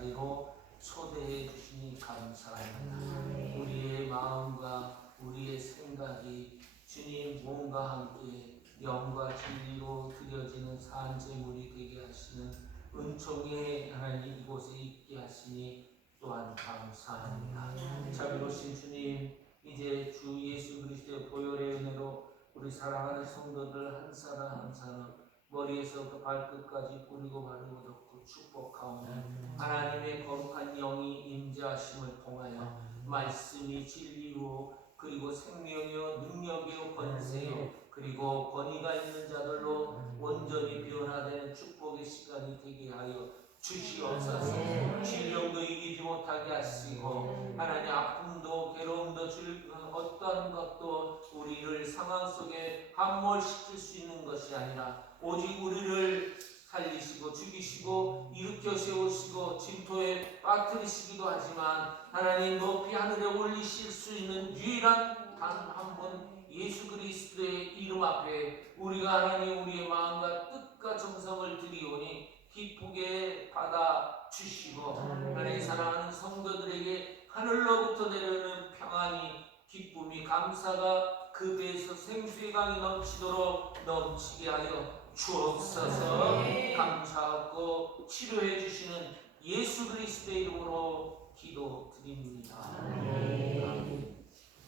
자리로 초대해 주시니 감사합니다. 우리의 마음과 우리의 생각이 주님 몸과 함께 영과 진리로 드려지는 산제물이 되게 하시는 은총의 하나님 이곳에 있게 하시니 또한 감사합니다. 자비로우신 주님, 이제 주 예수 그리스도의 보혈의 은혜로 우리 사랑하는 성도들 한 사람 한 사람 머리에서부터 발끝까지 뿌리고 바르고 덮고 축복하오니 하나님의 거룩한 영이 임재하심을 통하여 말씀이 진리요 그리고 생명이요 능력이요 권세요 그리고 권위가 있는 자들로 온전히 변화되는 축복의 시간이 되게 하여 주시옵소서. 질병도 이기지 못하게 하시고 하나님 아픔도 괴로움도 어떠한 것도 우리를 상황 속에 함몰시킬 수 있는 것이 아니라 오직 우리를 살리시고 죽이시고 일으켜 세우시고 진토에 빠뜨리시기도 하지만 하나님 높이 하늘에 올리실 수 있는 유일한 단 한 분 예수 그리스도의 이름 앞에 우리가 하나님 우리의 마음과 뜻과 정성을 드리오니 기쁘게 받아 주시고 하나님 사랑하는 성도들에게 하늘로부터 내려오는 평안이 기쁨이 감사가 그 배에서 생수의 강이 넘치도록 넘치게 하여 주옵소서. 감사하고 치료해 주시는 예수 그리스도의 이름으로 기도드립니다.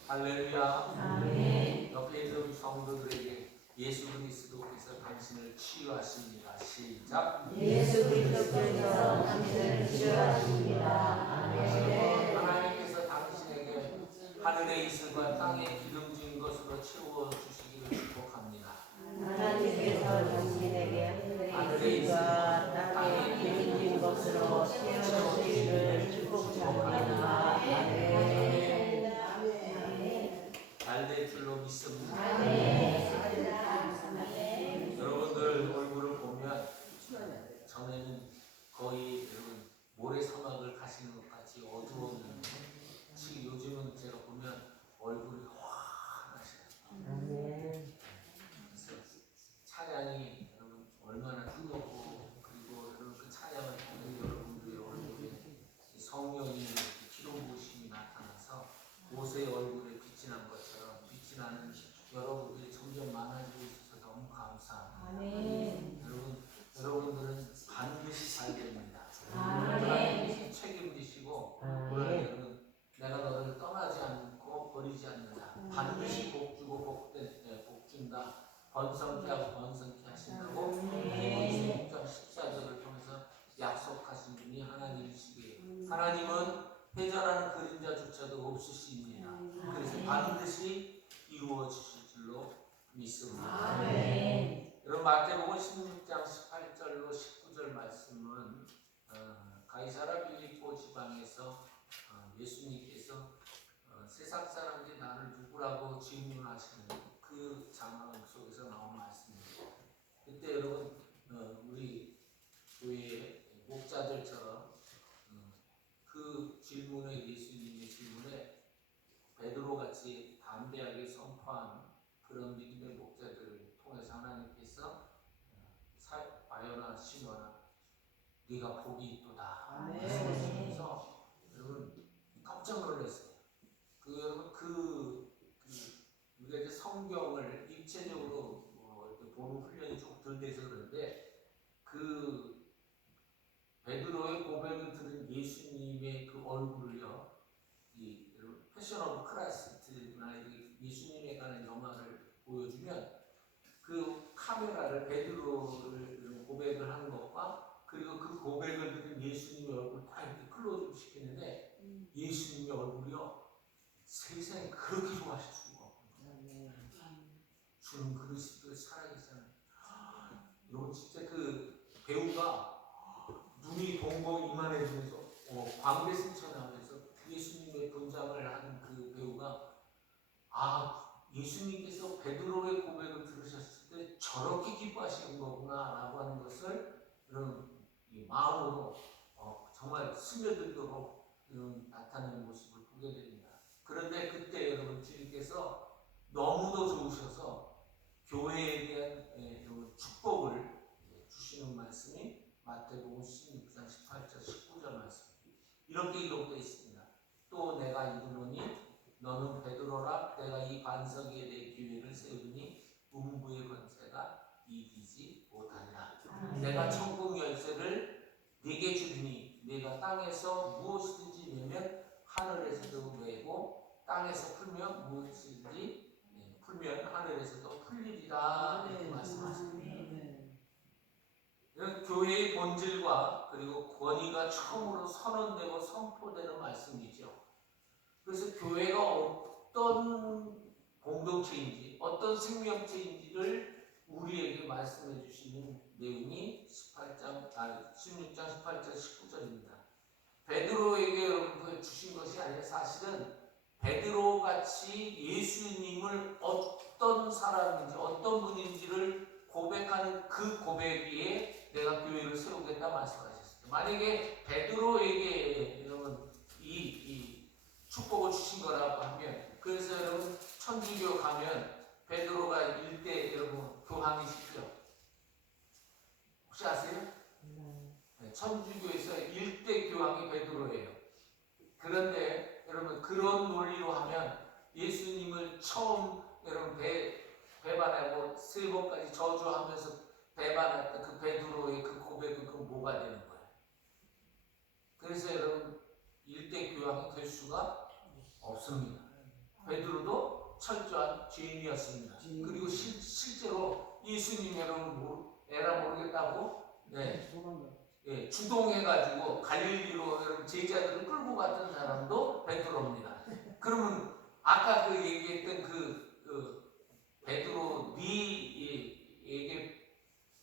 할렐루야. 옆에 있는 성도들에게 예수 그리스도께서 당신을 치유하십니다. 시작. 예수 그리스도께서 당신을 치유하십니다. 아멘. 하나님께서 당신에게 하늘의 이슬과 땅의 기름진 것으로 채워 주시기를 축복합니다. 하나님께서 당신에게 하늘의 이슬과 땅의 기름진 것으로 채워 주시기를 축복합니다. 아멘. 잘될 줄로 믿습니다. 아멘. 여러분들 얼굴을 보면 전에는 거의 여러분 모래사막을 가시는 것 같이 어두웠는데 지금 요즘은 제가 보면 얼굴이 환하셔요. 그래서 찬양이 여러분 얼마나 뜨겁고 그리고 여러분 그 찬양을 듣는 여러분들의 얼굴에 성령이 기름 부으심이 나타나서 모세의 얼굴에 빛이 난 것처럼 빛이 나는 여러분들이 점점 많아지고 있어서 너무 감사합니다. 아멘. 여러분들은 반드시 잘 됩니다. 아멘. 하나님께서 책임지시고 여러분 내가 너를 떠나지 않고 버리지 않는다. 반드시 복 주고 복 준다. 번성케 하고 번성케 하신다고 디모데 6장 14절을 통해서 약속하신 분이 하나님이시기에 하나님은 회전하는 그림자조차도 없으십니다. 그래서 반드시 이루어 주실 줄로 믿습니다. 아멘. 여러분 마태복음 16장 18절로 19절 말씀은 가이사라 빌립보 지방에서 예수님께서 세상 사람들이 나를 누구라고 질문하시는 그 상황 속에서 나온 말씀입니다. 그때 여러분 우리 교회 목자들처럼 그 질문에 예수님의 질문에 베드로같이 담대하게 선포한 그런 믿음의 목자들을 통해서 하나님께서 바요나 시므나 네가 복이 있도다 말씀하시면서 여러분 깜짝 놀랐어요. 여러분 우리가 이제 성경을 입체적으로 보는 훈련이 조금 덜 돼서 그런데 그 베드로의 고백을 들은 예수님의 그 얼굴을요, 여러분 패션 오브 크라이스트나 예수님에 관한 영화를 보여주면 그 카메라를 베드로를 고백을 하는 것과 그리고 그 고백을 들은 예수님의 얼굴 다 이렇게 클로즈업 시키는데 예수님의 얼굴이요 세상에 그렇게 좋아하실 수가 없거든요. 주는 그리스도의 살아계시잖아요. 여러분 진짜 그 배우가 눈이 동공 이만해지면서 광대 승천하면서 예수님의 분장을 하는 그 배우가 예수님께서 베드로의 고백을 들으셨을 때 저렇게 기뻐하시는 거구나 라고 하는 것을 여러분 마음으로 정말 스며들도록 나타내는 모습을 보게 됩니다. 그런데 그때 여러분 주님께서 너무도 좋으셔서 교회에 대한 축복을 주시는 말씀이 마태복음 16장 18절 19절 말씀. 이렇게 기록되어 있습니다. 또 내가 이르노니 너는 베드로라 내가 이 반석 위에 내 교회를 세우니 음부의 권세가 이기지 못하리라. 내가 천국 열쇠를 네게 주리니 네가 땅에서 무엇이든지 매면 하늘에서도 매고 땅에서 풀면 무엇이든지 풀면 하늘에서도 풀리리라. 이렇게 말씀하십니다. 이런 교회의 본질과 그리고 권위가 처음으로 선언되고 선포되는 말씀이죠. 그래서 교회가 어떤 공동체인지 어떤 생명체인지를 우리에게 말씀해 주시는 내용이 16장 18절 19절입니다. 베드로에게 여러분 주신 것이 아니라 사실은 베드로같이 예수님을 어떤 사람인지 어떤 분인지를 고백하는 그 고백 위에 내가 교회를 세우겠다 말씀하셨습니다. 만약에 베드로에게 여러분 이 축복을 주신 거라고 하면, 그래서 여러분 천주교 가면 베드로가 일대 여러분 교황이시죠? 혹시 아세요? 네, 천주교에서 일대 교황이 베드로예요. 그런데 여러분 그런 논리로 하면 예수님을 처음 여러분 배반하고 3번까지 저주하면서 배반했던 그 베드로의 그 고백은 그 뭐가 되는 거예요? 그래서 여러분 일대 교황이 될 수가 없습니다. 베드로도 철저한 죄인이었습니다. 그리고 실제로 예수님 여러분 에라 모르겠다고 주동해가지고 갈릴리로 여러분 제자들을 끌고 갔던 사람도 베드로입니다. 그러면 아까 그 얘기했던 그 베드로 네에게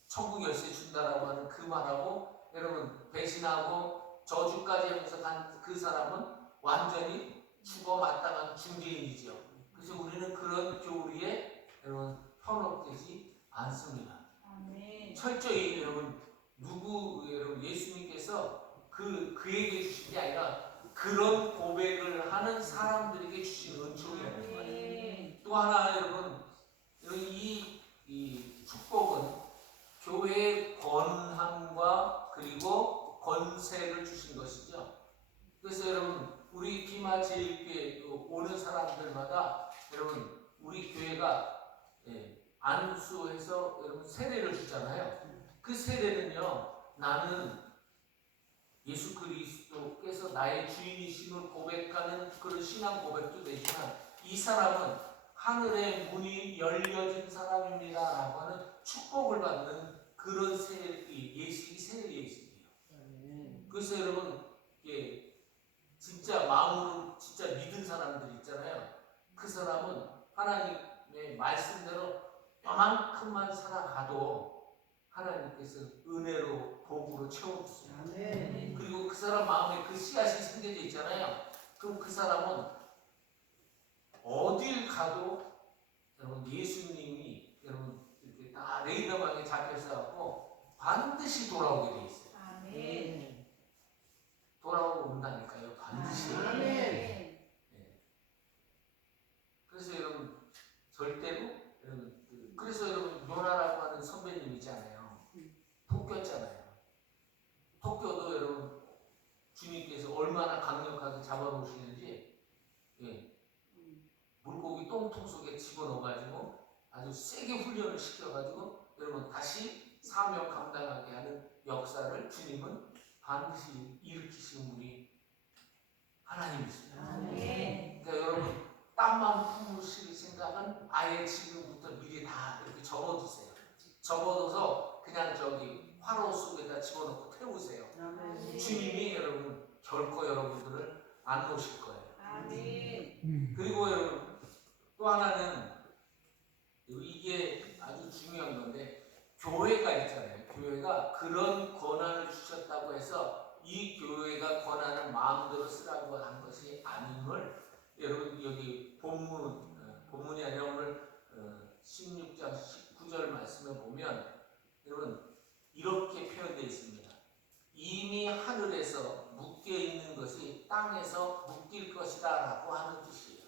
천국 열쇠 준다라고 하는 그 말하고 여러분 배신하고 저주까지 하면서 간 그 사람은 완전히 죽어 마땅한 중죄인이죠. 그래서 우리는 그런 교리에 여러분 현혹되지 않습니다. 아멘. 철저히 여러분 여러분 예수님께서 그에게 주신 게 아니라 그런 고백을 하는 사람들에게 주신 은총이라는 거예요. 또 하나 여러분 이 축복은 교회의 권한과 그리고 권세를 주신 것이죠. 그래서 여러분 우리 기마 제일교회 오는 사람들마다 여러분 우리 교회가 안수해서 여러분 세례를 주잖아요. 그 세례는요, 나는 예수 그리스도께서 나의 주인이심을 고백하는 그런 신앙 고백도 되지만 이 사람은 하늘의 문이 열려진 사람입니다 라고 하는 축복을 받는 그런 예식이 세례 예식이에요. 그래서 여러분 진짜 마음으로 진짜 믿은 사람들 있잖아요. 그 사람은 하나님의 말씀대로 요만큼만 살아가도 하나님께서 은혜로 복으로 채워주십니다. 그리고 그 사람 마음에 그 씨앗이 생겨져 있잖아요. 그럼 그 사람은 어딜 가도 여러분 예수님이 여러분 이렇게 다 레이더망에 잡혀서 갖고 반드시 돌아오게 돼 있어요. 아멘. 돌아오고 온다니까요. 반드시. 아멘. 그래서 여러분 절대로 여러분 그래서 여러분 요나라고 하는 선배님이잖아요. 토끼였잖아요. 토끼도 여러분 주님께서 얼마나 강력하게 잡아놓으시는지 물고기 똥통 속에 집어넣어가지고 아주 세게 훈련을 시켜가지고 여러분 다시 사명 감당하게 하는 역사를 주님은 반드시 일으키시는 분이 하나님이십니다. 아멘. 그러니까 여러분 땀만 품으실 생각은 아예 지금부터 미리 다 이렇게 접어두세요. 접어둬서 그냥 화로 속에다 집어넣고 태우세요. 주님이 여러분 결코 여러분들을 안 놓으실 거예요. 아멘. 그리고 여러분 또 하나는 이게 아주 중요한 건데 교회가 있잖아요. 교회가 그런 권한을 주셨다고 해서 이 교회가 권한을 마음대로 쓰라고 한 것이 아님을 여러분 여기 본문이 아니라 오늘 16장 19절 말씀에 보면 여러분 이렇게 표현되어 있습니다. 이미 하늘에서 묶여 있는 것이 땅에서 묶일 것이다 라고 하는 뜻이에요.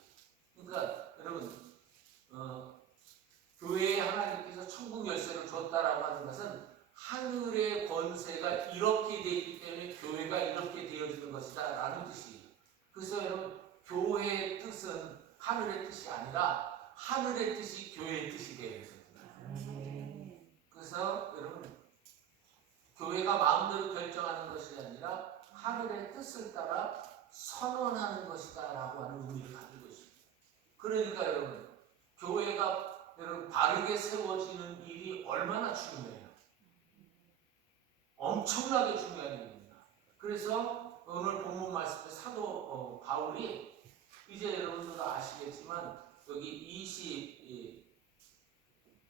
그러니까 여러분 교회에 하나님께서 천국 열쇠를 줬다라고 하는 것은 하늘의 권세가 이렇게 되기 때문에 교회가 이렇게 되어지는 것이다 라는 뜻이에요. 그래서 여러분, 교회의 뜻은 하늘의 뜻이 아니라 하늘의 뜻이 교회의 뜻이 되어야 됩니다. 그래서 여러분, 교회가 마음대로 결정하는 것이 아니라 하늘의 뜻을 따라 선언하는 것이다 라고 하는 의미를 가지고 있습니다. 그러니까 여러분, 교회가 여러분 바르게 세워지는 일이 얼마나 중요해요. 엄청나게 중요한 일입니다. 그래서 오늘 본문 말씀에 사도 바울이 이제 여러분들도 아시겠지만 여기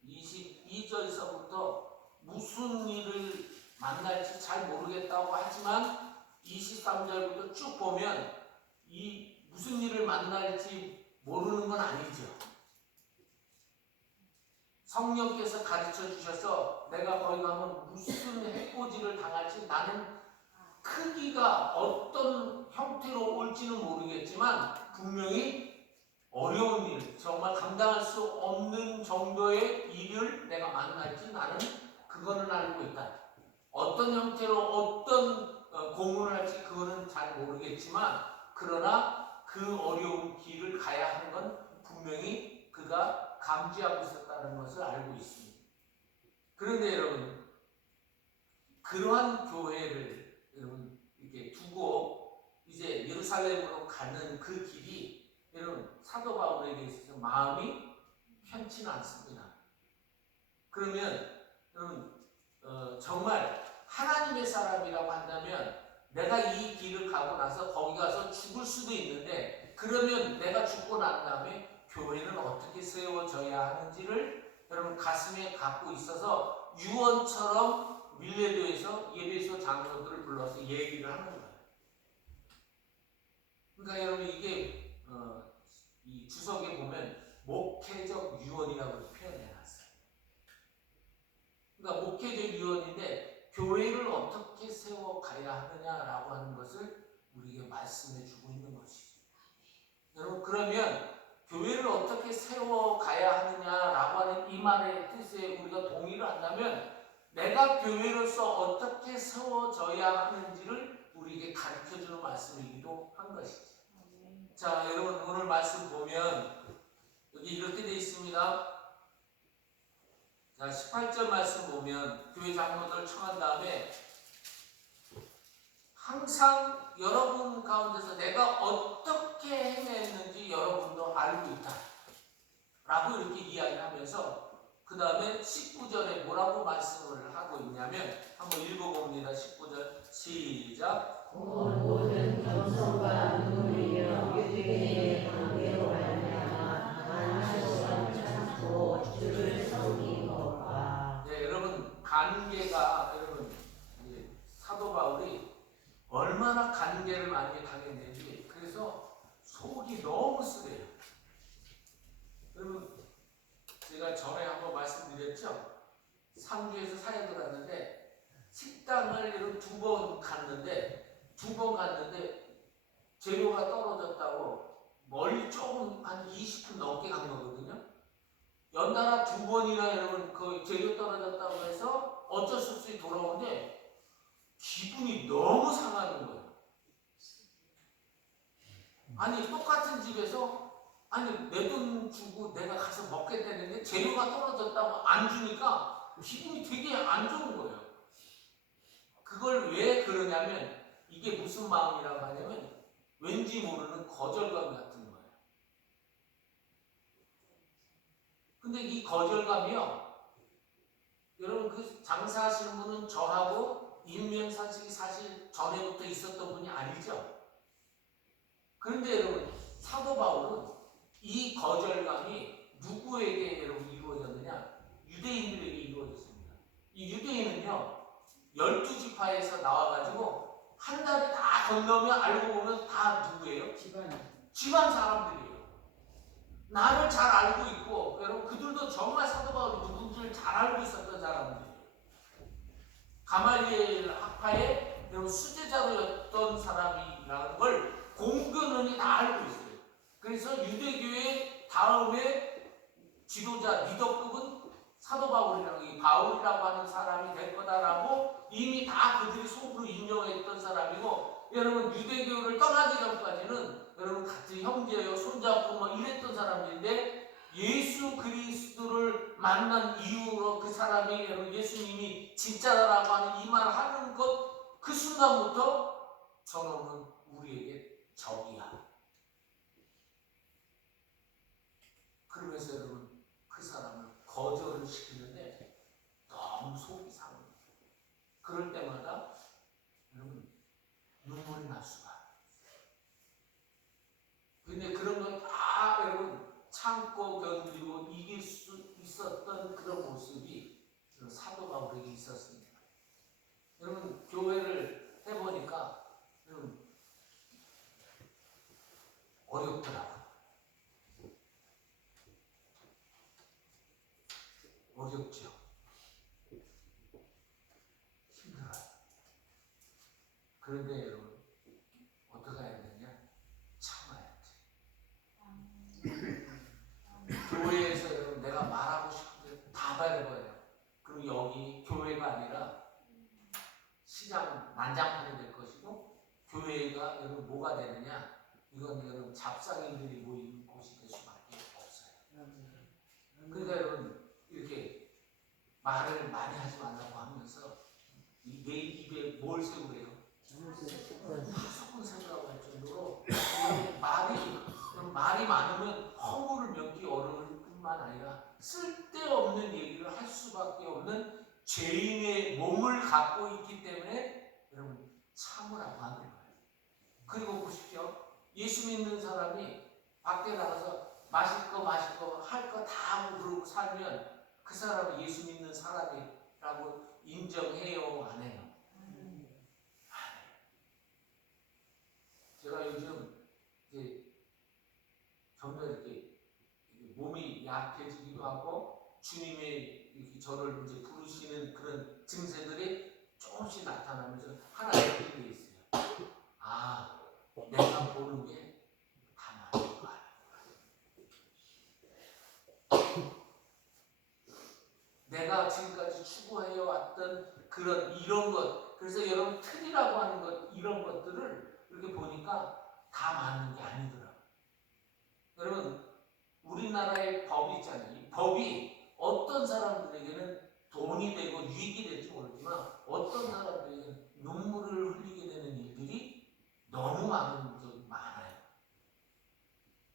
22절에서부터 무슨 일을 만날지 잘 모르겠다고 하지만 23절부터 쭉 보면 이 무슨 일을 만날지 모르는 건 아니죠. 성령께서 가르쳐 주셔서 내가 거기 가면 무슨 해코지를 당할지 나는 크기가 어떤 형태로 올지는 모르겠지만 분명히 어려운 일, 정말 감당할 수 없는 정도의 일을 내가 만날지 나는 그거는 알고 있다. 어떤 형태로 어떤 공헌을 할지 그거는 잘 모르겠지만 그러나 그 어려운 길을 가야 하는 건 분명히 그가 감지하고 있었다는 것을 알고 있습니다. 그런데 여러분, 그러한 교회를 여러분 이렇게 두고 이제 예루살렘으로 가는 그 길이 여러분 사도 바울에게 있어서 마음이 편치는 않습니다. 그러면 여러분 정말 하나님의 사람이라고 한다면 내가 이 길을 가고 나서 거기 가서 죽을 수도 있는데 그러면 내가 죽고 난 다음에 교회는 어떻게 세워져야 하는지를 여러분 가슴에 갖고 있어서 유언처럼 밀레도에서 예배소 장로들을 불러서 얘기를 하는 거예요. 그러니까 여러분 이게 이 주석에 보면 목회적 유언이라고 표현해놨어요. 그러니까 목회적 유언인데 교회를 어떻게 세워가야 하느냐라고 하는 것을 우리에게 말씀해주고 있는 것이죠. 여러분 그러면 교회를 어떻게 세워가야 하느냐라고 하는 이 말의 뜻에 우리가 동의를 한다면 내가 교회로서 어떻게 세워져야 하는지를 우리에게 가르쳐주는 말씀이기도 한 것이죠. 자, 여러분 오늘 말씀 보면 여기 이렇게 되어 있습니다. 자, 18절 말씀 보면 교회 장로들 청한 다음에 항상 여러분 가운데서 내가 어떻게 행했는지 여러분도 알고 있다 라고 이렇게 이야기하면서 그 다음에 19절에 뭐라고 말씀을 하고 있냐면 한번 읽어봅니다. 19절 시작. 모든 겸손과 눈물이며 유대인의 관계로 말미암아 만나시던 참고 주를 섬긴 것과. 네, 여러분 관계가 여러분 사도 바울이 얼마나 관계를 많이 당했는지 그래서 속이 너무 쓰대요. 여러분 제가 전에 한번 말씀드렸죠. 상주에서 사역을 갔는데 식당을 여러분 두 번 갔는데 재료가 떨어졌다고 멀리 조금 한 20분 넘게 간 거거든요. 연달아 두 번이나 여러분 그 재료 떨어졌다고 해서 어쩔 수 없이 돌아오는데 기분이 너무 상하는 거예요. 아니 똑같은 집에서 아니 내 돈 주고 내가 가서 먹겠다는데 재료가 떨어졌다고 안 주니까 기분이 되게 안 좋은 거예요. 그걸 왜 그러냐면 이게 무슨 마음이라고 하냐면 왠지 모르는 거절감 같은 거예요. 근데 이 거절감이요, 여러분 그 장사하시는 분은 저하고 인면사직이 사실 전에부터 있었던 분이 아니죠. 그런데 여러분 사도 바울은 이 거절감이 누구에게 여러분 이루어졌느냐? 유대인들에게 이루어졌습니다. 이 유대인은요 12지파에서 나와가지고 한 달에 다 건너면 알고 보면 다 누구예요? 집안 사람들이에요. 나를 잘 알고 있고 여러분 그들도 정말 사도 바울이 누군지를 잘 알고 있었던 사람들이에요. 가말리엘 학파의 여러분 수제자로였던 사람이라는 걸 공견원이 다 알고 있어요. 그래서 유대교의 다음에 지도자 리더급은 사도 바울이라고 이 바울이라고 하는 사람이 될 거다라고 이미 다 그들이 속으로 인정했던 사람이고, 여러분 유대교를 떠나기 전까지는 여러분 같은 형제요 손잡고 뭐 이랬던 사람들인데, 예수 그리스도를 만난 이후로 그 사람이 여러분 예수님이 진짜라고 하는 이 말을 하는 것 그 순간부터 저놈은 우리에게 적이야. 그러면서 여러분 그 사람을 거절을 시키는데 너무 속이 상해요. 그럴 때마다 여러분 눈물이 날 수가. 근데 그런 건 다 여러분 참고 견디고 이길 수 있었던 그런 모습이 사도 바울에게 있었습니다. 여러분 교회를 해보니까 여러분 어렵더라고요. 어렵죠. 힘들어요. 그런데 여러분 어떻게 해야 되냐? 참아야지. 교회에서 여러분 내가 말하고 싶은데 다 말해버려요. 그럼 여기 교회가 아니라 시장 난장판이 될 것이고, 교회가 여러분 뭐가 되느냐? 이건 여러분 잡상인들이 모이는 곳이 될 수밖에 없어요. 그러니까 여러분 이렇게 말을 많이 하지 말라고 하면서 내 입에 뭘 세우래요? 무조건 세우라고 할 정도로 말이 많으면 허물을 면기 어려울 뿐만 아니라 쓸데없는 얘기를 할 수밖에 없는 죄인의 몸을 갖고 있기 때문에 여러분 참으라고 하는 거예요. 그리고 보십시오. 예수 믿는 사람이 밖에 나가서 마실 거 할 거 다 하고 그러고 살면 그 사람은 예수 믿는 사람이라고 인정해요, 안 해요? 제가 요즘 이제 점점 이렇게 몸이 약해지기도 하고 주님의 이렇게 저를 이제 부르시는 그런 증세들이 조금씩 나타나면서 하나 느끼는 게 있어요. 아, 내가 보는 게 다 맞는 거야. 내가 지금까지 추구해왔던 그런 이런 것, 그래서 여러분 틀이라고 하는 것, 이런 것들을 이렇게 보니까 다 맞는 게 아니더라고요. 여러분 우리나라의 법이 있잖아요. 이 법이 어떤 사람들에게는 돈이 되고 유익이 될지 모르지만 어떤 사람들에게는 눈물을 흘리게 되는 일들이 너무 많아요.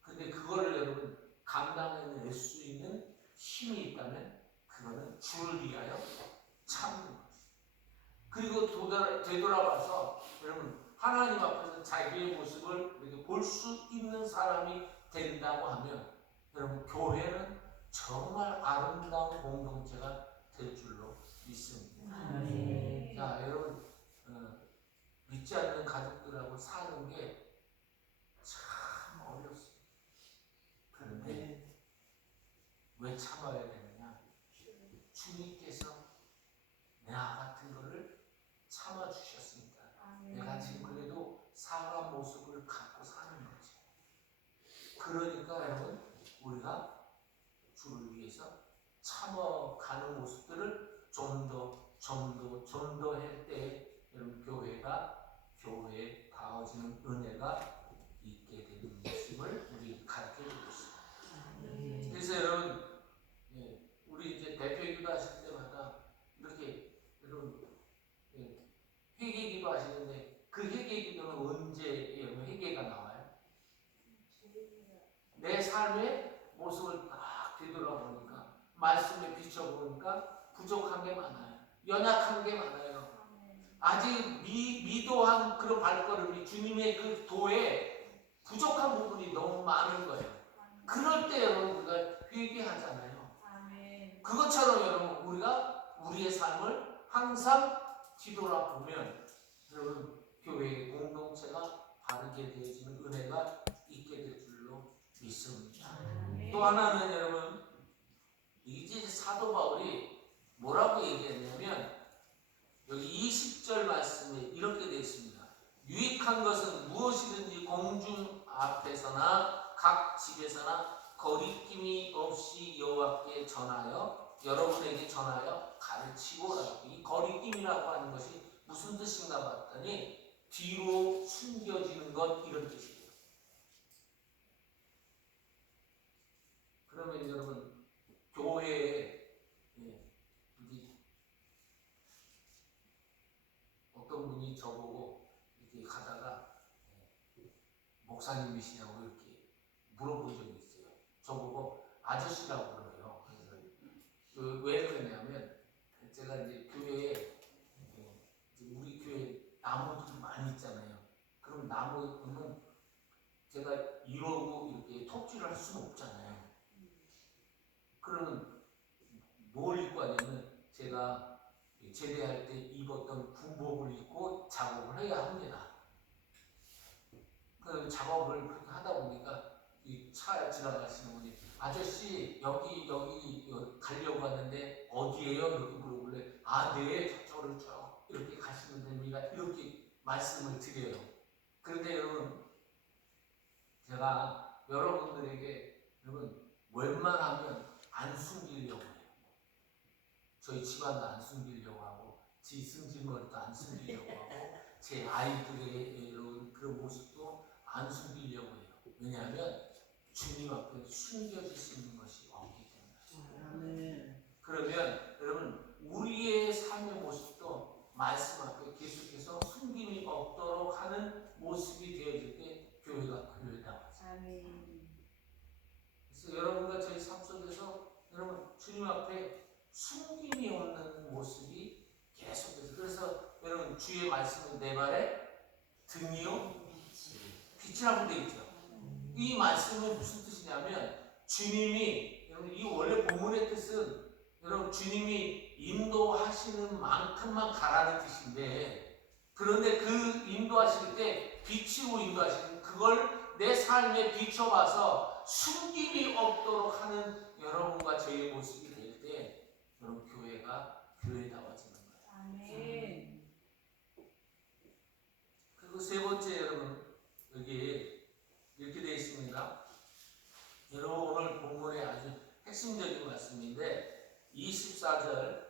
근데 그거를 여러분 감당해낼 수 있는 힘이 있다면 그거는 주를 위하여 참는 거죠. 그리고 되돌아와서 여러분 하나님 앞에서 자기의 모습을 이렇게 볼 수 있는 사람이 된다고 하면 여러분 교회는 정말 아름다운 공동체가 될 줄로 믿습니다. 자, 여러분 믿지 않는 가족들하고 사는 게 참 어렵습니다. 그런데 왜 참아야 되느냐? 주님께서 나 같은 거를 참아 주셨습니다. 내가 지금 그래도 사람 모습을 갖고 사는 거지. 그러니까 여러분 우리가 주를 위해서 참아가는 모습들을 좀 더 할 때 여러분 교회에 닿아지는 은혜가 있게 되는 모습을 우리 가르쳐주고 있습니다. 그래서 여러분 우리 이제 대표기도 하실 때마다 이렇게 여러분 회개기도 하시는데 그 회개기도는 언제 여러분 회개가 나와요? 내 삶의 모습을 딱 뒤돌아보니까 말씀에 비춰보니까 부족한 게 많아요. 연약한 게 많아요. 아직 미도한 그런 발걸음이 주님의 그 도에 부족한 부분이 너무 많은 거예요. 그럴 때 여러분 우리가 회개하잖아요. 그것처럼 여러분 우리가 우리의 삶을 항상 뒤돌아보면 여러분 교회의 공동체가 바르게 되어지는 은혜가 있게 될 줄로 믿습니다. 또 하나는 여러분 이제 사도 바울이 뭐라고 얘기했냐면 여기 20절 말씀에 이렇게 되어 있습니다. 유익한 것은 무엇이든지 공중 앞에서나 각 집에서나 거리낌이 없이 여호와께 전하여 여러분에게 전하여 가르치고라고. 이 거리낌이라고 하는 것이 무슨 뜻인가 봤더니 뒤로 숨겨지는 것, 이런 뜻이에요. 그러면 여러분 교회에 여기 어떤 분이 저보고 이렇게 가다가 목사님이시냐고 이렇게 물어본 적이 있어요. 저보고 아저씨라고 그래요. 그래서 왜 그러냐면 제가 이제 교회에 우리 교회 나무들이 많이 있잖아요. 그럼 나무는 제가 이러고 이렇게 톱질을 할 수는 없잖아요. 그러면 뭘 입고 하냐면 제가 제대할 때 입었던 군복을 입고 작업을 해야 합니다. 그 작업을 그렇게 하다 보니까 이 차 지나가시는 분이 아저씨 여기 가려고 하는데 어디예요? 이렇게 물어보길래 네 저쪽으로 쭉 이렇게 가시면 됩니다. 이렇게 말씀을 드려요. 그런데 여러분 제가 여러분들에게 여러분 웬만하면 안 숨기려고 해요. 저희 집안도 안 숨기려고 하고 지 승질머리도 안 숨기려고 하고 제 아이들의 그런 모습도 안 숨기려고 해요. 왜냐하면 주님 앞에 숨겨질 수 있는 것이 없기 때문이죠. 그러면 여러분 우리의 삶의 모습도 말씀 앞에 계속해서 숨김이 없도록 하는 모습이 되어질 때 교회가 교회다. 그래서 여러분과 저희 삶 속에서 여러분 주님 앞에 숨김이 없는 모습이 계속해서, 그래서 여러분 주의 말씀은 내 발에 등이요 빛이라고 되어 있죠. 이 말씀은 무슨 뜻이냐면 주님이, 여러분 이 원래 본문의 뜻은 여러분 주님이 인도하시는 만큼만 가라는 뜻인데, 그런데 그 인도하실 때 비추고 인도하시는 그걸 내 삶에 비춰봐서 숨김이 없도록 하는 여러분과 저희의 모습이 될 때 여러분 교회가 교회다워지는 거예요. 그리고 세 번째 여러분 여기 이렇게 되어 있습니다. 여러분 오늘 본문의 아주 핵심적인 말씀인데 24절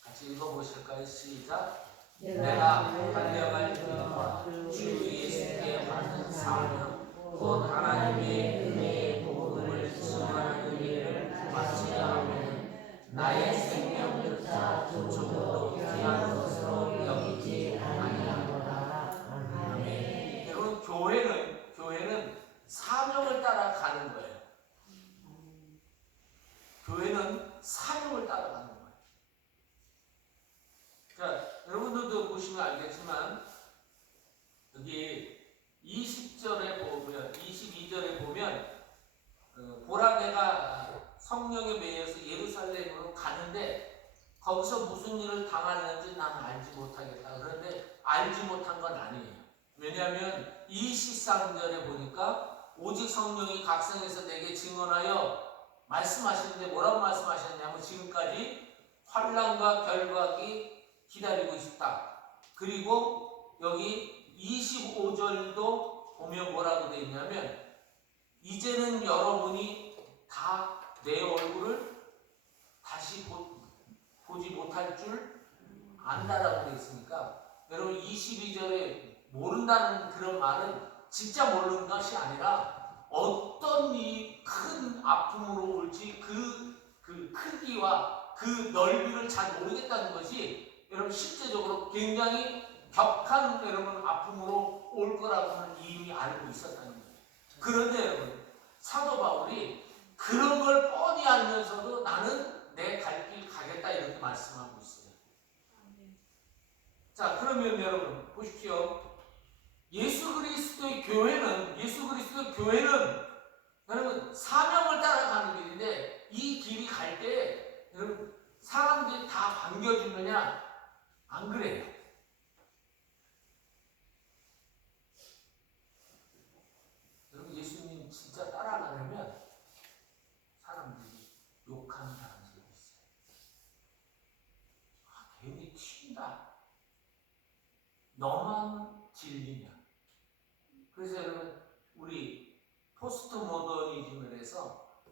같이 읽어보실까요? 시작. 내가 달려갈 길과 주 예수께 받은 사명 곧 하나님의 은혜의 복음을 증언하는 일을 마치려 하면 나의 생명조차 조금도 귀한 것으로 여기지 아니하노라. 아멘. 여러분 교회는 사명을 따라 가는 거예요. 교회는 사명을 따라가는 거예요. 자, 여러분들도 보시면 알겠지만 여기 20절에 보면 22절에 보면 보라 내가 성령에 매여서 예루살렘으로 가는데 거기서 무슨 일을 당하는지 나는 알지 못하겠다. 그런데 알지 못한 건 아니에요. 왜냐하면 23절에 보니까 오직 성령이 각성해서 내게 증언하여 말씀하시는데 뭐라고 말씀하셨냐면 지금까지 환난과 결박이 기다리고 있다. 그리고 여기 25절도 보면 뭐라고 되어 있냐면 이제는 여러분이 다 내 얼굴을 다시 보지 못할 줄 안다라고 되어 있으니까 여러분 22절에 모른다는 그런 말은 진짜 모르는 것이 아니라 어떤 이 큰 아픔으로 올지 그 크기와 그 넓이를 잘 모르겠다는 것이 여러분 실제적으로 굉장히 격한 여러분 아픔으로 올 거라고는 이미 알고 있었다는 거예요. 그런데 여러분 사도 바울이 그런 걸 뻔히 알면서도 나는 내 갈 길 가겠다 이렇게 말씀하고 있어요. 자, 그러면 여러분 보십시오. 예수 그리스도의 교회는 여러분 사명을 따라가는 길인데 이 길이 갈 때 여러분 사람들이 다 반겨주느냐? 안 그래요. 여러분 예수님 진짜 따라가려면 사람들이 욕하는 사람들이 있어요. 괜히 튄다. 너만 진리냐? 그래서 여러분 우리 포스트 모더니즘을 해서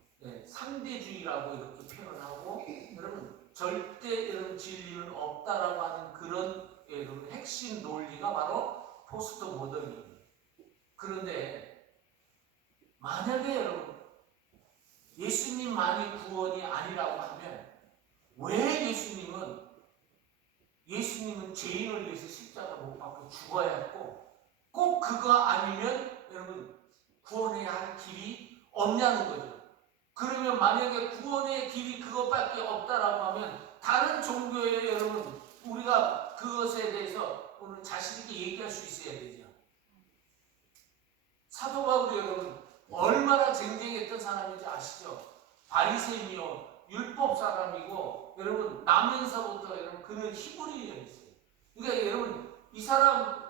상대주의라고 이렇게 표현하고 여러분 절대 여러분 진리는 없다라고 하는 그런 여러분 핵심 논리가 바로 포스트 모더니즘입니다. 그런데 만약에 여러분 예수님만이 구원이 아니라고 하면 왜 예수님은 죄인을 위해서 십자가 못 박혀 죽어야 했고 꼭 그거 아니면 여러분 구원해야 할 길이 없냐는 거죠. 그러면 만약에 구원의 길이 그것밖에 없다라고 하면 다른 종교에 여러분 우리가 그것에 대해서 오늘 자신 있게 얘기할 수 있어야 되죠. 사도 바울이 여러분 얼마나 쟁쟁했던 사람인지 아시죠? 바리새인이요 율법 사람이고 여러분 나면서부터 여러분 그는 히브리인이었어요. 그러니까 여러분 이 사람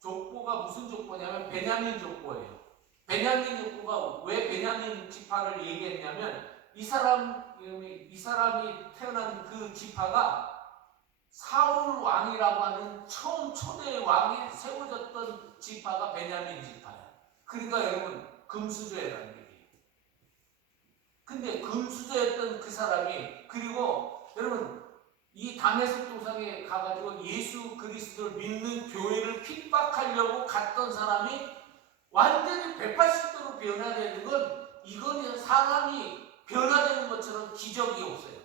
족보가 무슨 족보냐면 베냐민 족보예요. 베냐민 족보가 왜 베냐민 지파를 얘기했냐면 이 사람이 태어난 그 지파가 사울 왕이라고 하는 처음 초대 왕이 세워졌던 지파가 베냐민 지파예요. 그러니까 여러분 금수저라는 얘기예요. 근데 금수저였던 그 사람이 그리고 여러분 이 다메섹 도상에 가가지고 예수 그리스도를 믿는 교회를 핍박하려고 갔던 사람이 완전히 180도로 변화되는 건 이건 사람이 변화되는 것처럼 기적이 없어요.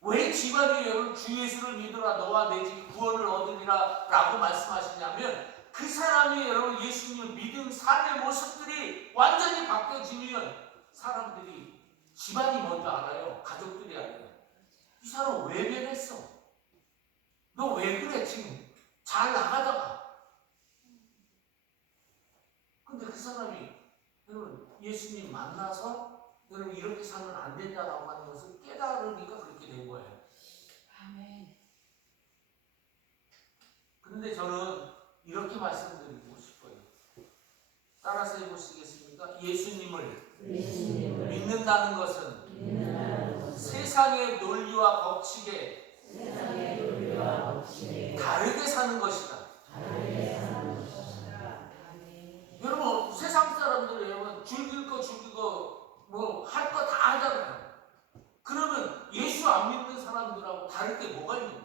왜 집안이 여러분 주 예수를 믿으라 너와 내 집이 구원을 얻으리라 라고 말씀하시냐면 그 사람이 여러분 예수님을 믿은 삶의 모습들이 완전히 바뀌어지면 사람들이 집안이 먼저 알아요. 가족들이 알아요. 이 사람 왜 변했어? 너 왜 그래 지금 잘 나가다가. 근데 그 사람이 여러분 예수님 만나서 여러분 이렇게 살면 안 된다라고 하는 것을 깨달으니까 그렇게 된 거예요. 아멘. 근데 저는 이렇게 말씀드리고 싶어요. 따라서 해보시겠습니까? 예수님을 믿는다는 것은 세상의 논리와 법칙에 다르게 사는 것이다. 여러분 세상 사람들이 여러분 즐길 거 즐기고 뭐 할 거 다 하잖아요. 그러면 예수 안 믿는 사람들하고 다를 게 뭐가 있는 거예요?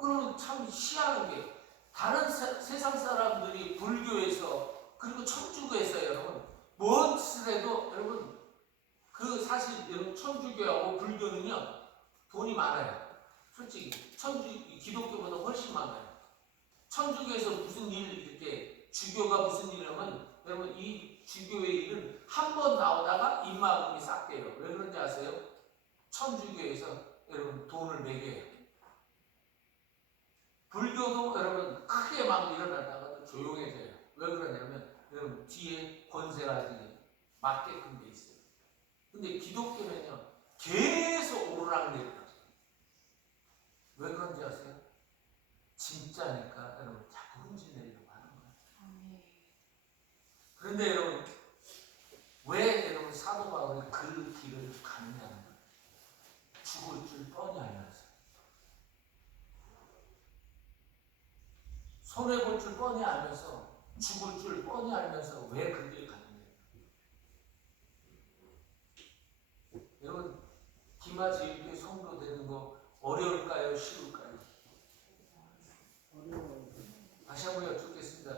그러면 참 희한한 게 다른 세상 사람들이 불교에서 그리고 천주교에서 여러분 뭔 짓을 해도 여러분 그 사실 여러분 천주교하고 불교는요 돈이 많아요. 솔직히 기독교보다 훨씬 많아요. 천주교에서 무슨 일 이렇게 주교가 무슨 일을 하면 여러분 이 주교의 일은 한 번 나오다가 입막음이 싹 돼요. 왜 그런지 아세요? 천주교에서 여러분 돈을 매겨요. 불교도 여러분 크게 막 일어나다가 조용해져요. 왜 그러냐면 여러분 뒤에 권세라지 맞게끔 돼 있어요. 근데 기독교는요 계속 오르락내리락. 왜 그런지 아세요? 진짜니까 여러분 자꾸 흠집내려고 하는 거예요. 그런데 여러분 왜 여러분 사도 바울이 그 길을 가느냐는 거예요. 죽을 줄 뻔히 알면서 손해볼 줄 뻔히 알면서 죽을 줄 뻔히 알면서 왜 그 길을 가느냐. 여러분 기마제일교회 성도 되는 거 어려울까요? 쉬울까요? 다시 한번 여쭙겠습니다.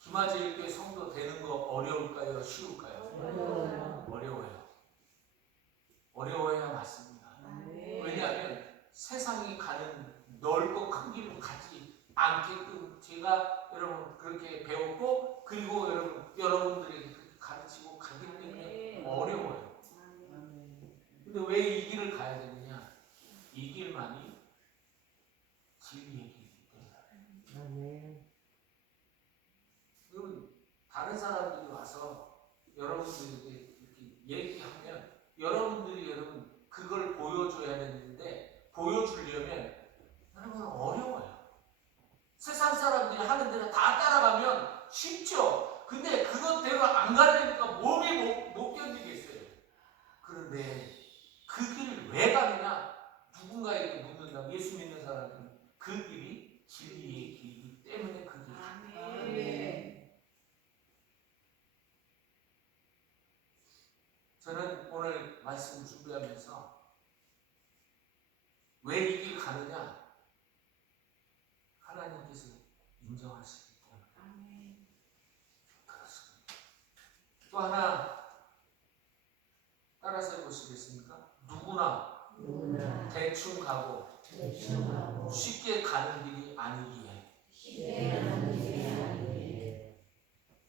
기마제일교회 성도 되는 거 어려울까요? 쉬울까요? 어려워요. 어려워야 맞습니다. 왜냐하면 세상이 가는 넓고 큰 길로 가지 않게끔 제가 여러분 그렇게 배웠고 그리고 여러분들에게 가르치고 가기 때문에 어려워요. 근데 왜 이 길을 가야 되느냐? 이 길만이 진리의 길이기 때문에. 여러분 다른 사람들이 와서 여러분들에게 이렇게 얘기하면 여러분들이 여러분 그걸 보여줘야 되는데 보여주려면 여러분 어려워요. 세상 사람들이 하는 대로 다 따라가면 쉽죠. 근데 그것대로 안 가려니까 몸이 못 견디겠어요. 그런데 그 길을 왜 가느냐? 누군가에게 묻는다. 예수 믿는 사람들은 그 길이 진리의 길이기 때문에 그 길을 가요. 인정하시기 때문에 아멘. 그렇습니다. 또 하나 따라서 해보시겠습니까? 누구나 누구나 대충 가고 대충 하고 쉽게 가는 길이 아니기에 쉽게 하는 일이 아니기에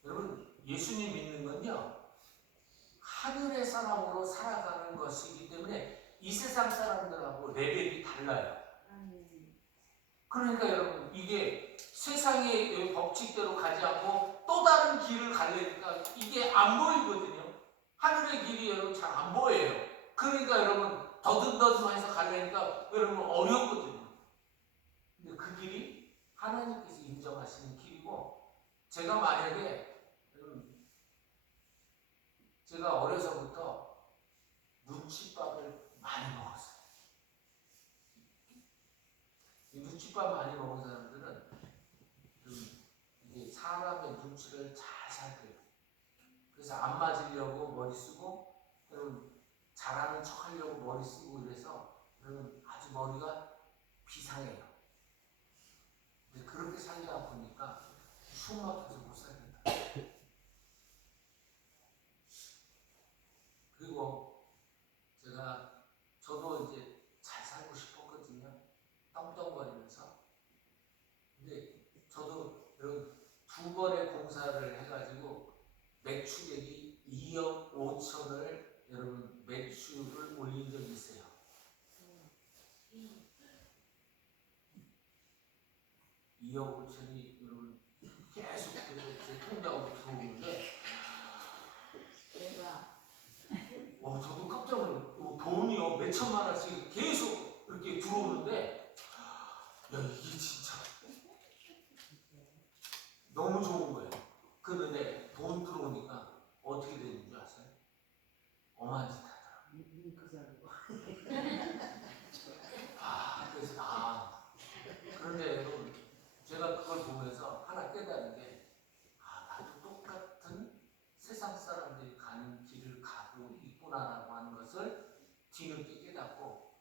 여러분 예수님 믿는 건요 하늘의 사람으로 살아가는 것이기 때문에 이 세상 사람들하고 레벨이 달라요. 아멘. 그러니까 여러분 이게 세상의 법칙대로 가지 않고 또 다른 길을 가려니까 이게 안 보이거든요. 하늘의 길이 여러분 잘 안 보여요. 그러니까 여러분 더듬더듬해서 가려니까 여러분 어렵거든요. 근데 그 길이 하나님께서 인정하시는 길이고 제가 만약에 제가 어려서부터 눈칫밥을 많이 먹었어요. 이 눈칫밥 많이 먹은 사람들은 이게 사람의 눈치를 잘 살펴요. 그래서 안 맞으려고 머리 쓰고 여러분 잘하는 척 하려고 머리 쓰고 이래서 여러분 아주 머리가 비상해요. 근데 그렇게 살다 보니까 숨 막혀서 못 살겠다. 그리고 저도 이제 잘 살고 싶었거든요. 떵떵거리면서. 근데 저도 여러분 2번의 공사를 해가지고 매출액이 2억 5천을 여러분 매출을 올린 적이 있어요. 2억 5천이 여러분 계속 제 통장으로 들어오는데 대박. 저도 깜짝 놀랐어요. 돈이요 몇 천만 원씩 계속 이렇게 들어오는데 야 이게 진짜 너무 좋은 거예요. 그런데 돈 들어오니까 어떻게 되는 줄 아세요? 엄한 짓 하더라고요. 그런데 여러분 제가 그걸 보면서 하나 깨달은 게 나도 똑같은 세상 사람들이 가는 길을 가고 있구나라고 하는 것을 뒤늦게 깨닫고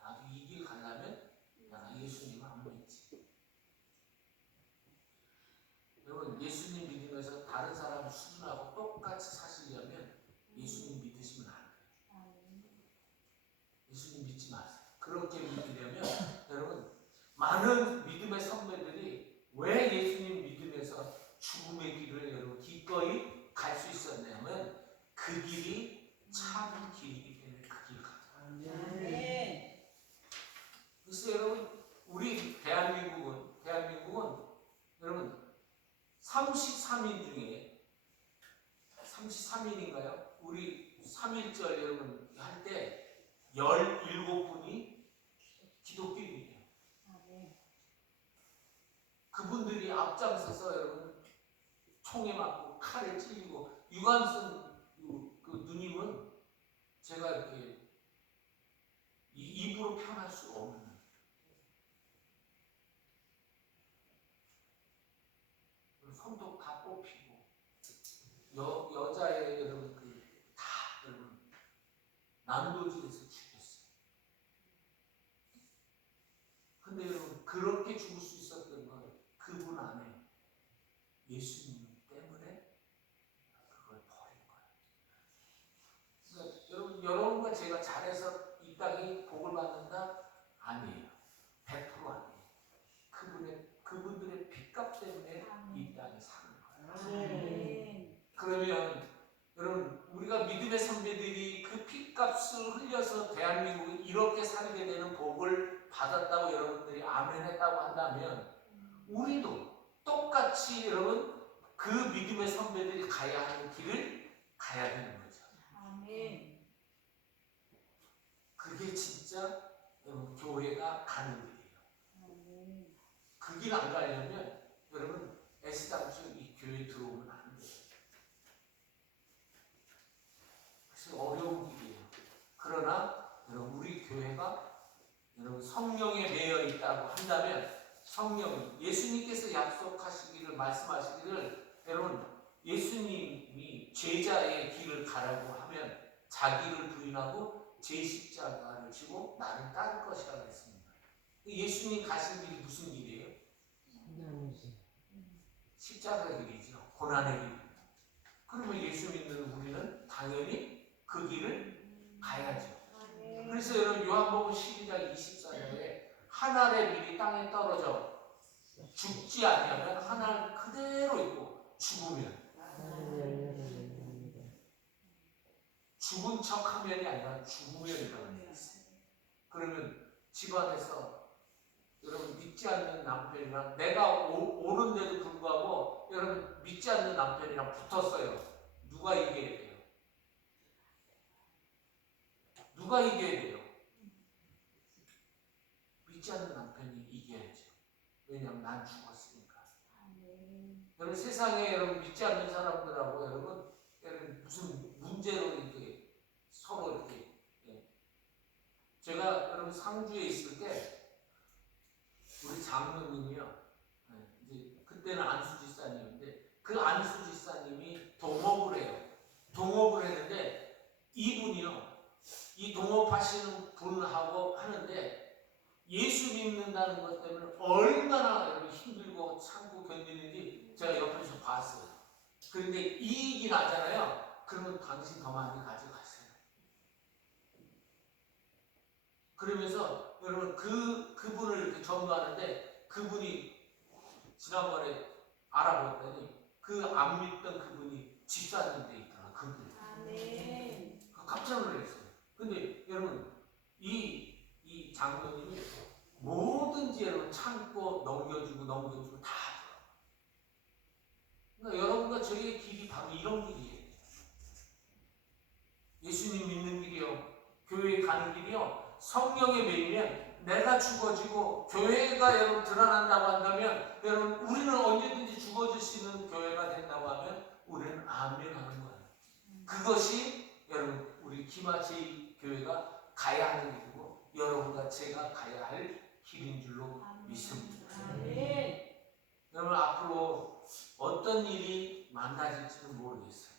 나도 이 길 가려면 내가 예수님을 안 믿지. 여러분 예수님 믿으면서 다른 사람 수준하고 똑같이 사시려면 예수님 믿으시면 안 돼요. 예수님 믿지 마세요. 그렇게 믿으려면 여러분 많은 믿음의 선배들이 왜 예수님 믿으면서 죽음의 길을 여러분 기꺼이 갈 수 있었냐면 그 길이 참 길이기 때문에 그 길 가더라고요. 아멘. 그래서 여러분 우리 대한민국은 여러분 33일 중에 33일인가요? 우리 3.1절 여러분 할 때 17분이 기독교인이에요. 아멘. 그분들이 앞장서서 여러분 총에 맞고 칼에 찔리고 유관순 그 누님은 제가 이렇게 입으로 표현할 수 없는 손톱 다 뽑히고 여자의 여러분 다 여러분 난도질에서 죽였어요. 근데 여러분 그렇게 죽을 수 있었던 건 그분 안에 예수님 때문에 그걸 버린 거예요. 그러니까 여러분과 제가 잘해서 이 땅이 복을 받는다? 아니에요. 100% 아니에요. 그분들의 빚값 때문에 이 땅에 사는 거예요. 아멘. 그러면 여러분 우리가 믿음의 선배들이 그 핏값을 흘려서 대한민국이 이렇게 살게 되는 복을 받았다고 여러분들이 아멘 했다고 한다면 우리도 똑같이 여러분 그 믿음의 선배들이 가야 하는 길을 가야 되는 거죠. 아멘. 그게 진짜 여러분 교회가 가는 길이에요. 아멘. 그 길 안 가려면 여러분 애시당초 이 교회에 들어오면 안 돼요. 그래서 어려운 길이에요. 그러나 여러분 우리 교회가 여러분 성령에 매여 있다고 한다면 성령이 예수님께서 약속하시기를 말씀하시기를 여러분 예수님이 제자의 길을 가라고 하면 자기를 부인하고 제 십자가를 지고 나를 따를 것이라고 했습니다. 예수님 가신 길이 무슨 길이에요? 십자가의 길이죠. 고난의 길. 그러면 예수 믿는 우리는 당연히 그 길을 가야죠. 아멘. 그래서 여러분 요한복음 12장 24절에 한 알의 밀이 땅에 떨어져 죽지 아니하면 한 알 그대로 있고 죽으면 죽은 척하면이 아니라 죽으면이라는 게 있어요. 그러면 집안에서 여러분 믿지 않는 남편이랑 내가 오는데도 불구하고 여러분 믿지 않는 남편이랑 붙었어요. 누가 이겨야 돼요? 누가 이겨야 돼요? 믿지 않는 남편이 이겨야죠. 왜냐하면 난 죽었으니까. 아멘. 여러분 세상에 여러분 믿지 않는 사람들하고 여러분 무슨 문제로 이렇게 서로 이렇게 제가 여러분 상주에 있을 때 우리 장로님이요. 이제 그때는 안수지사님인데 그 안수지사님이 동업을 해요. 동업을 했는데 이분이요. 이 동업하시는 분하고 하는데 예수 믿는다는 것 때문에 얼마나 여러분 힘들고 참고 견디는지 제가 옆에서 봤어요. 그런데 이익이 나잖아요. 그러면 당신 더 많이 가져가세요. 그러면서 여러분 그분을 이렇게 전도하는데 그분이 지난번에 알아봤더니 그 안 믿던 그분이 집사님 돼 있더라. 그분. 아멘. 깜짝 놀랐어요. 근데 여러분 이 장로님이 뭐든지 여러분 참고 넘겨주고 다 하더라고요. 그러니까 여러분과 저희의 길이 바로 이런 길이에요. 예수님 믿는 길이요. 교회에 가는 길이요. 성령에 매이면 내가 죽어지고 교회가 여러분 드러난다고 한다면 여러분 우리는 언제든지 죽어질 수 있는 교회가 된다고 하면 우리는 아멘하는 거예요. 그것이 여러분 우리 기마치 교회가 가야 하는 길이고 여러분과 제가 가야 할 길인 줄로 믿습니다. 아멘. 여러분 앞으로 어떤 일이 만나질지는 모르겠어요.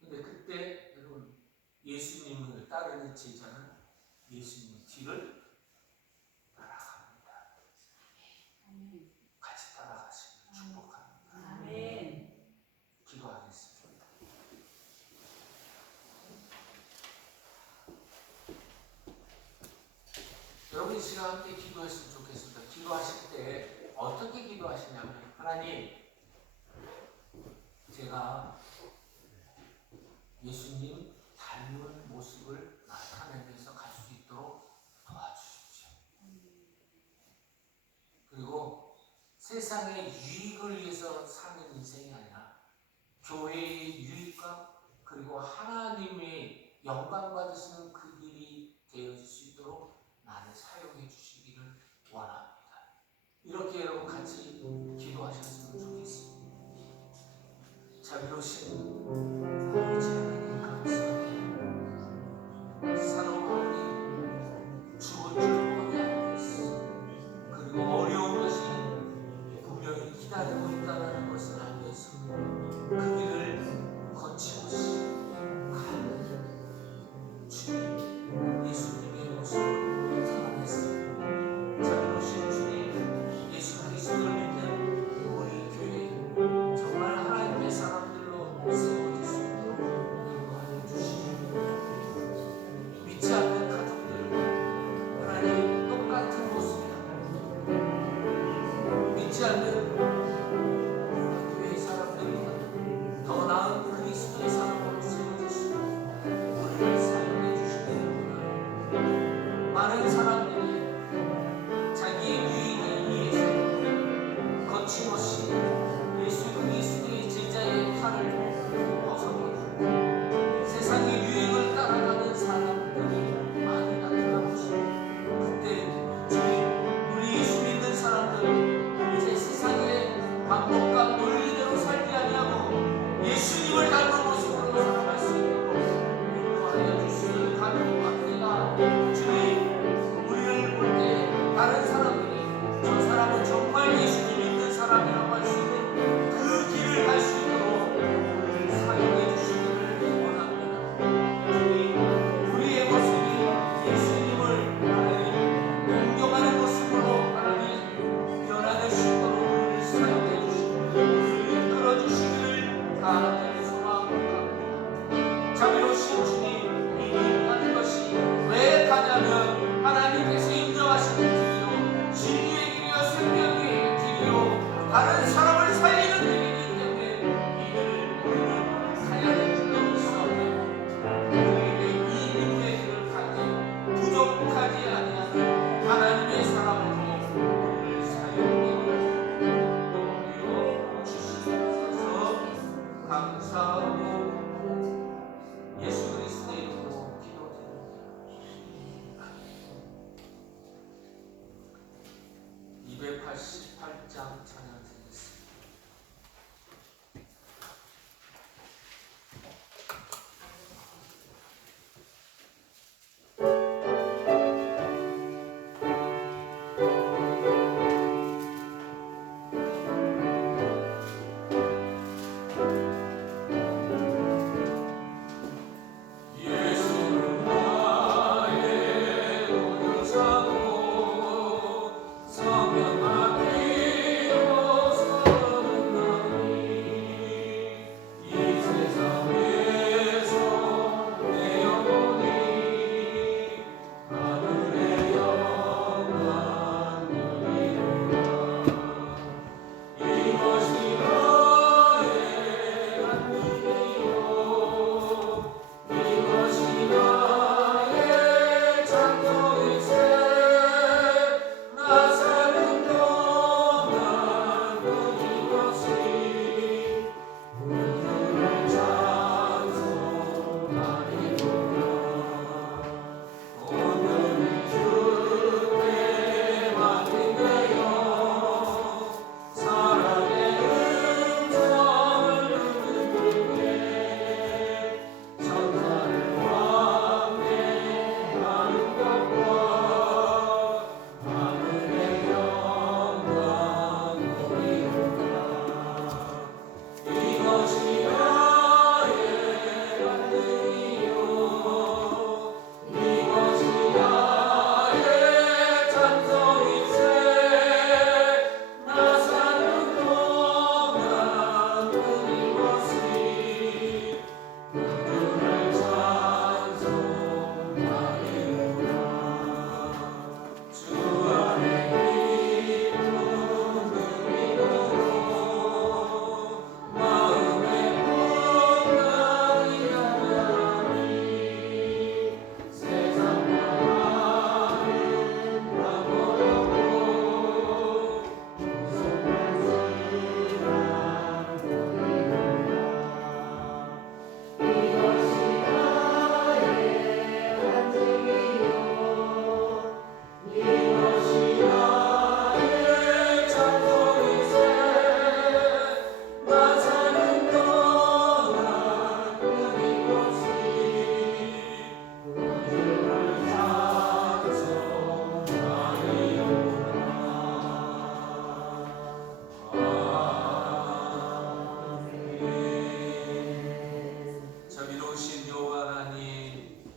근데 그때 여러분 예수님을 따르는 제자는 예수님 뒤를 따라갑니다. 아멘. 같이 따라가시면 축복합니다. 아멘. 기도하겠습니다. 여러분 이 시간 함께 기도했으면 좋겠습니다. 기도하실 때 어떻게 기도하시냐면 하나님 제가 예수님 닮은 모습을 나타내면서 갈 수 있도록 도와주십시오. 그리고 세상의 유익을 위해서 사는 인생이 아니라 교회의 유익과 그리고 하나님의 영광 받으시는 그 길이 되어질 수 있도록 나를 사용해 주시기를 원합니다. 이렇게 여러분 같이 기도하셨으면 좋겠습니다. 자비로우신 아버지 하나님 감사합니다. 사랑하오니 죽은 줄 뻔히 알겠어. 그리고 어려운 것이 분명히 기다리고 있다는 것을 알면서 그 길을 거침없이 가는 주님 예수님의 모습을 드러냈습니다. 자비로우신 주님 예수 그리스도를 믿는 우리 교회 정말 하나님의 사람들로 세워질 수 있도록 인도하여 주시옵소서. 믿지 않는 가족들 하나님 똑같은 모습이라 믿지 않는 교회 사람들보다 더 나은 그리스도의 사람으로 세워지시고 우리를 사용해 주시기를 원합니다. 많은 사람들이 자기의 유익을 위해서 거침없이 예수 그리스도의 제자의 팔을 벗어버리고 세상의 유익을 따라가는 사람들이 많이 나타나고 있습니다. 그때 주님 우리 예수 믿는 사람들 이제 세상의 방법과 논리대로 살지 아니하고 예수님을 닮은 모습으로 살아갈 수 있도록 인도하여 주시기 간구합니다. 주님 우리를 볼 때 다른 사람들이 저 사람은 정말 예수님 믿는 사람이라고 할 수 있는 그 길을 갈 수 있도록 우리를 사용해 주시기를 원합니다. 주님 우리의 모습이 예수님을 하나님 공경하는 모습으로 하나님 변화될 수 있도록 우리를 사용해 주시고 다른 사람을 살리는 일이기 때문에 이 일을 우리는 가야 될 줄로 믿사오니 우리에게 이 믿음의 길을 가지 부족하지 아니하는 하나님의 사람으로 우리를 사용하여 주시옵소서. 감사하고 예수 그리스도의 이름으로 기도드립니다. 288장 찬양 드리겠습니다. 예수는 나의 구주사고 성령 맡기고 서는나니 이 세상에서 내 영혼이 하늘의 영광 누리노라. 이것이 나의 안식이요 이것이 나의 창조일세. 나 사는 동안 이것이 우주를 찬송하리로라. 오늘은 주께 맡긴 내요 사랑의 음성을 듣는 그게 천사를 왕래하는 것과 하늘의 영광 누리로라. 이것이 나의 만능이요 이것이 나의 찬송일세. 나 사는 동안 끊임없이 우주를 찬송하리로라. 주 안에 기쁨 누리도록 마음의 평강이 남자니 세상과 나는 바보였고 무성한 시간 보이노라. 이것이 나의 완전이요 이것이 나의 찬송일세. 나 사는 동안 끊임없이 우주를 찬송하리로라. 자비로우신 여호와 하나님,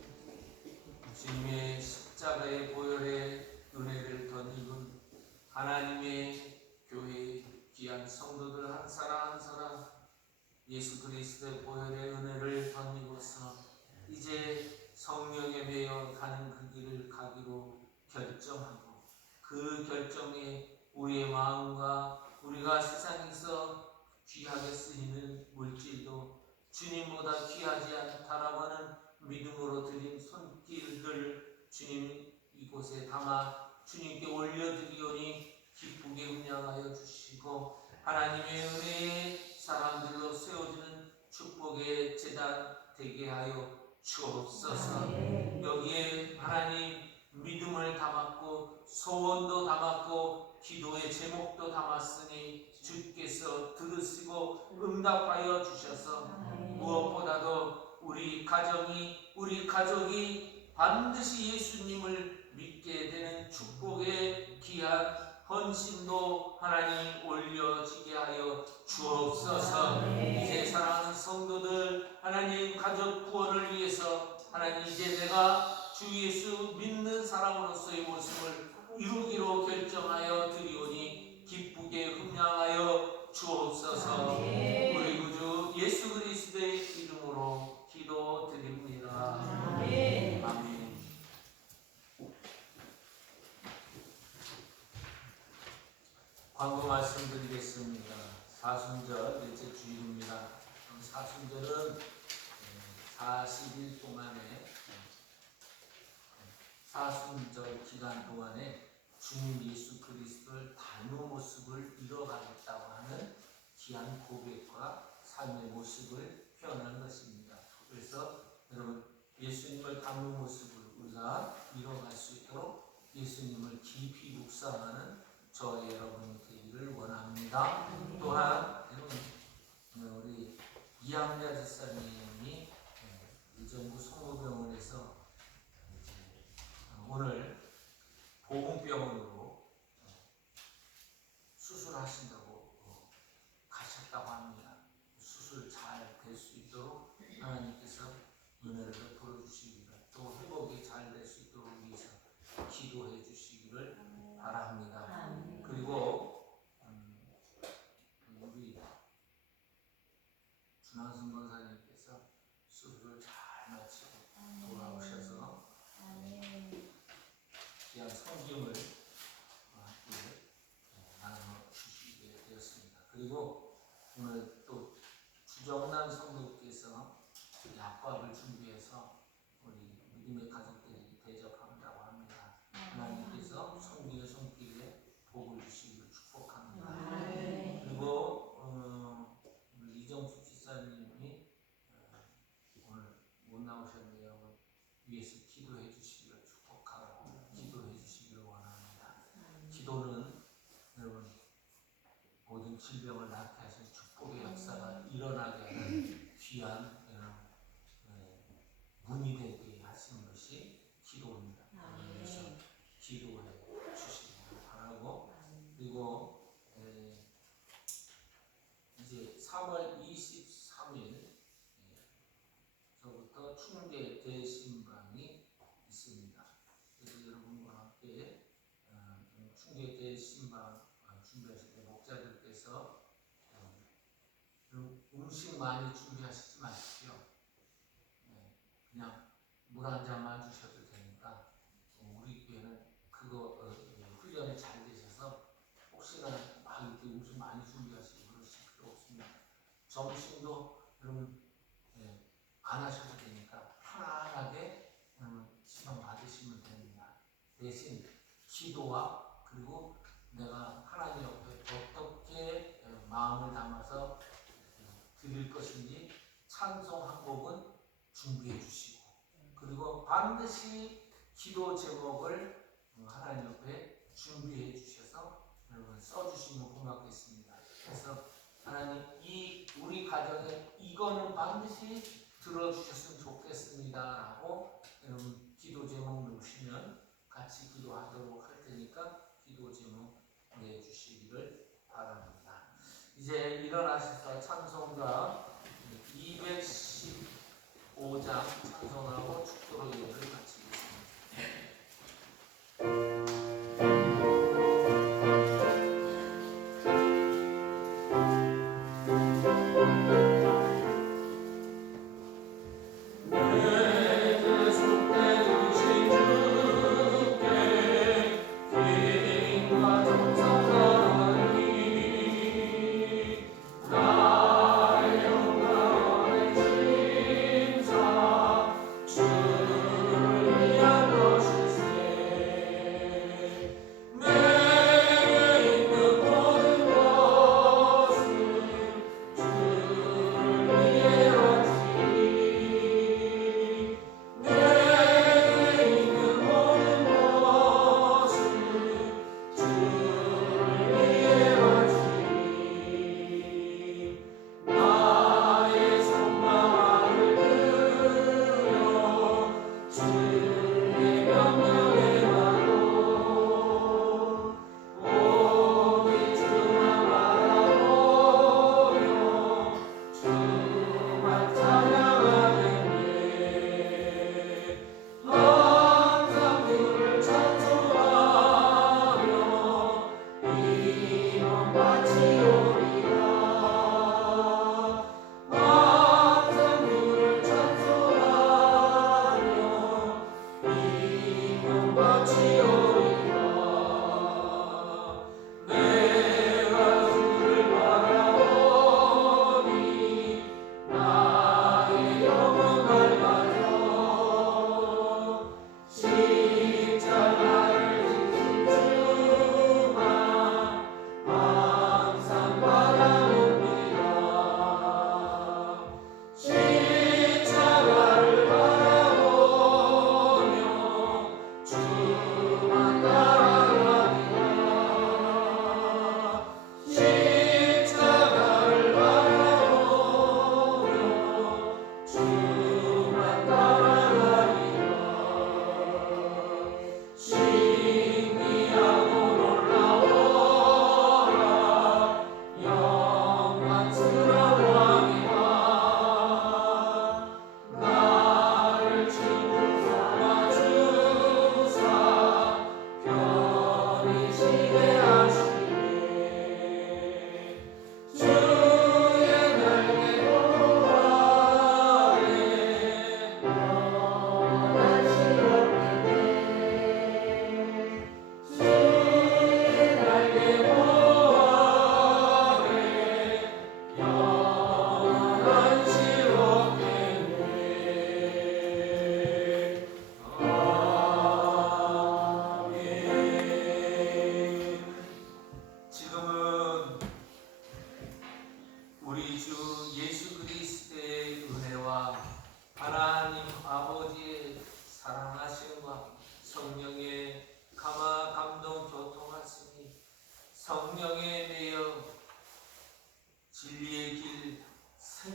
주님의 십자가의 보혈의 은혜를 덧입은 하나님의 교회 귀한 성도들 한 사람 한 사람 예수 그리스도의 보혈의 은혜를 덧입어서 이제 성령에 매여 가는 그 길을 가기로 결정하고 그 결정에 우리의 마음과 우리가 세상에서 귀하게 쓰이는 물질도 주님보다 귀하지 않다라고 하는 믿음으로 드린 손길들 주님 이곳에 담아 주님께 올려드리오니 기쁘게 음양하여 주시고 하나님의 은혜의 사람들로 세워지는 축복의 제단 되게 하여 주옵소서. 여기에 하나님 믿음을 담았고 소원도 담았고 기도의 제목도 담았으니 주께서 들으시고 응답하여 주셔서 무엇보다도 우리 가정이 우리 가족이 반드시 예수님을 믿게 되는 축복의 귀한 헌신도 하나님 올려지게 하여 주옵소서. 이제 사랑하는 성도들 하나님 가족 구원을 위해서 하나님 이제 내가 주 예수 믿는 사람으로서의 모습을 이루기로 결정하여 드리오니 기쁘게 흠양하여 주옵소서. 우리 구주 예수 그리스도의 이름으로 기도드립니다. 아멘. 광 성경 말씀드리겠습니다. 사순절 넷째 주일입니다. 사순절은 40일 동안의 사순절 기간 동안에 주님 예수 그리스도를 닮은 모습을 이뤄가겠다고 하는 귀한 고백과 삶의 모습을 표현하는 것입니다. 그래서 여러분 예수님을 닮은 모습을 우리가 이뤄갈 수 있도록 예수님을 깊이 묵상하는 저 여러분이 되기를 원합니다. 또한 여러분 우리 이학야 집사님이 의정부 성모병원에서 오늘 보건병원으로 수술하신다고 가셨다고 합니다. 수술 잘 될 수 있도록 하나님께서 은혜를 베풀어 주시기를, 또 회복이 잘 될 수 있도록 위해서 기도해 주시기를 바랍니다. 그리고 우리 준환승 권사님께서 수술을 잘 마치고 돌아오셔서 귀한 성김을 함께 나눠 주시게 되었습니다. 그리고 오늘 또 주정남 성도께서 약밥을 준비해서 우리 믿음의 가족들이 대접한다고 합니다. 하나님께서 성도의 손길에 복을 주시기를 축복합니다. 그리고 우리 이정수 지사님이 오늘 못 나오셨네요. 위에서 기도해 주시기를 축복하고 기도해 주시기를 원합니다. 기도는 여러분 모든 질병을 낫게 하신 축복의 역사가 일어나게 하는 귀한 문이 되게 하시는 것이 기도입니다. 그래서 기도해 주시기를 바라고, 그리고 이제 3월 23일 저부터 충계 대신방이 있습니다. 그래서 여러분과 함께 충계 대신방 준비하실 때 목자들께서 음식 많이 준비하시지 마십시오. 그냥 물 한 잔만 주셔도 되니까 우리 교회는 그거 훈련이 잘 되셔서 혹시나 막 이렇게 음식 많이 준비하시고 그러실 필요 없습니다. 점심도 여러분 안 하셔도 되니까 편안하게 지방 받으시면 됩니다. 대신 기도와 그리고 내가 하나님 옆에 어떻게 마음을 담아서 드릴 것인지 찬송 한 곡은 준비해 주시고, 그리고 반드시 기도 제목을 하나님 옆에 준비해 주셔서 여러분 써주시면 고맙겠습니다. 그래서 하나님 이 우리 가정에 이거는 반드시 들어주셨으면 좋겠습니다 라고 여러분 기도 제목 넣으시면 같이 기도하도록 할 테니까 기도 제목 내주시기를 바랍니다. 이제 일어나셔서 찬송가 215장 찬송하고 축도로 예배를 마치겠습니다.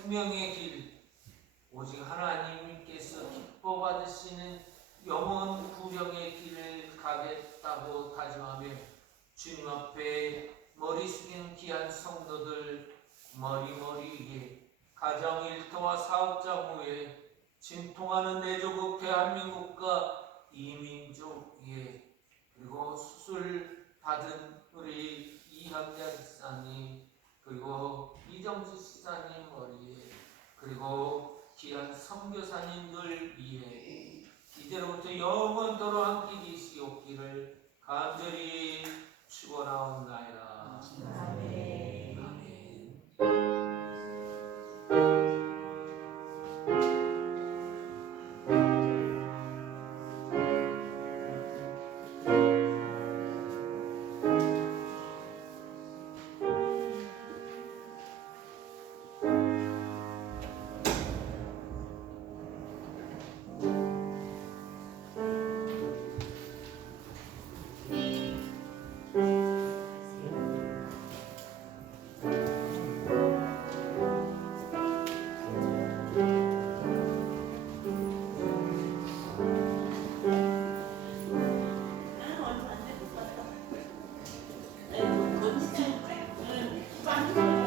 생명의 길, 오직 하나님께서 기뻐 받으시는 영원 구령의 길을 가겠다고 다짐하며 주님 앞에 머리 숙이는 귀한 성도들 머리머리 위에 가정 일터와 사업장 후에 진통하는 내 조국 대한민국과 이민족 위에 그리고 수술 받은 우리 이학자 집사님 그리고 이정수 집사님 머리에 그리고 귀한 선교사님들 위에 이제로부터 영원토록 함께 계시옵기를 간절히 축원하옵나이다. 아멘. 아멘. 나는 얼마 안 돼, 못 봤다. 아이고, 건지장. 응, 빵.